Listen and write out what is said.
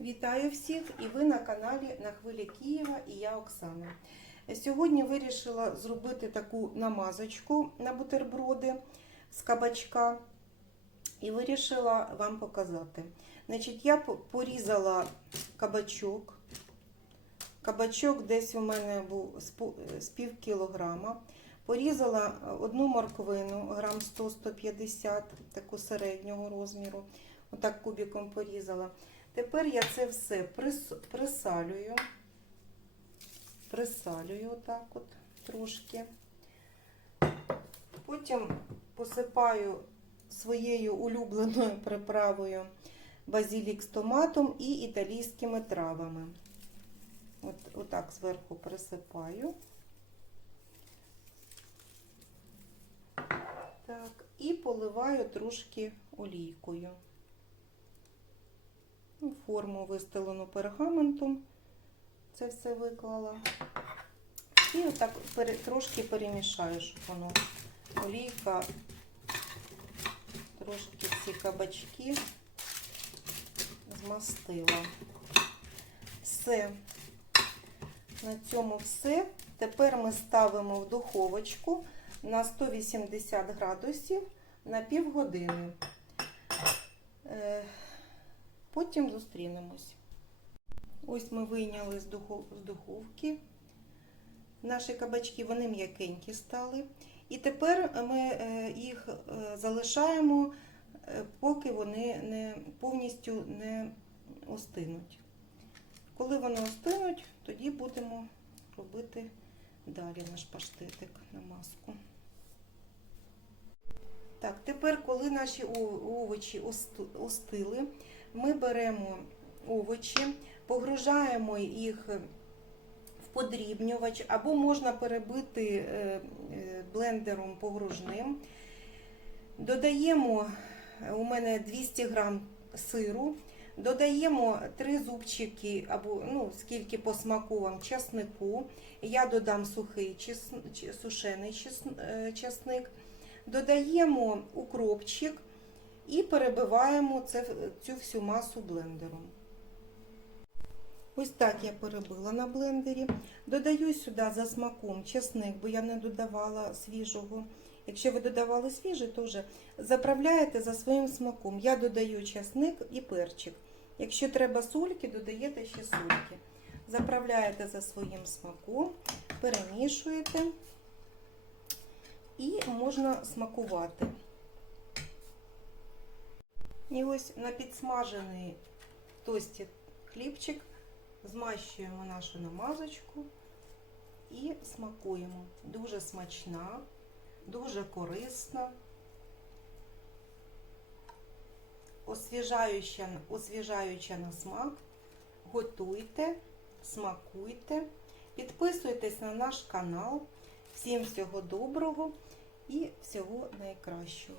Вітаю всіх! І ви на каналі На Хвилі Києва і я Оксана. Сьогодні вирішила зробити таку намазочку на бутерброди з кабачка і вирішила вам показати. Значить, я порізала кабачок. Кабачок десь у мене був з пу- з пів кілограма. Порізала одну морквину, грам 100-150, таку середнього розміру. Отак кубиком порізала. Тепер я це все прис- присалюю. Присалюю отак от трошки. Потім посипаю своєю улюбленою приправою базилік з томатом і італійськими травами. От, отак зверху присипаю. Так, і поливаю трошки олійкою. Форму вистелену пергаментом. Це все виклала. І отак трошки перемішаю, щоб воно олійка, трошки ці кабачки змастила. Все. На цьому все. Тепер ми ставимо в духовочку на 180 градусів на півгодини. Потім зустрінемось. Ось ми вийняли з духовки. Наші кабачки, вони м'якенькі стали. І тепер ми е, їх е, залишаємо, е, поки вони не, повністю не остинуть. Коли вони остинуть, тоді будемо робити далі наш паштетик на маску. Так, тепер, коли наші овочі остили, ми беремо овочі, погружаємо їх в подрібнювач, або можна перебити е, е, блендером погружним. Додаємо у мене 200 грам сиру, додаємо 3 зубчики, або ну, скільки по смаку вам часнику. Я додам сухий сушений чесн- е, часник. Додаємо укропчик і перебиваємо цю всю масу блендером. Ось так я перебила на блендері. Додаю сюди за смаком чесник, бо я не додавала свіжого. Якщо ви додавали свіжий, то вже заправляєте за своїм смаком. Я додаю чесник і перчик. Якщо треба сольки, додаєте ще сольки. Заправляєте за своїм смаком, перемішуєте і можна смакувати. І ось на підсмажений тості хлібчик змащуємо нашу намазочку і смакуємо. Дуже смачна, дуже корисна, освіжаюча, освіжаюча на смак. Готуйте, смакуйте, підписуйтесь на наш канал. Всім всього доброго і всього найкращого.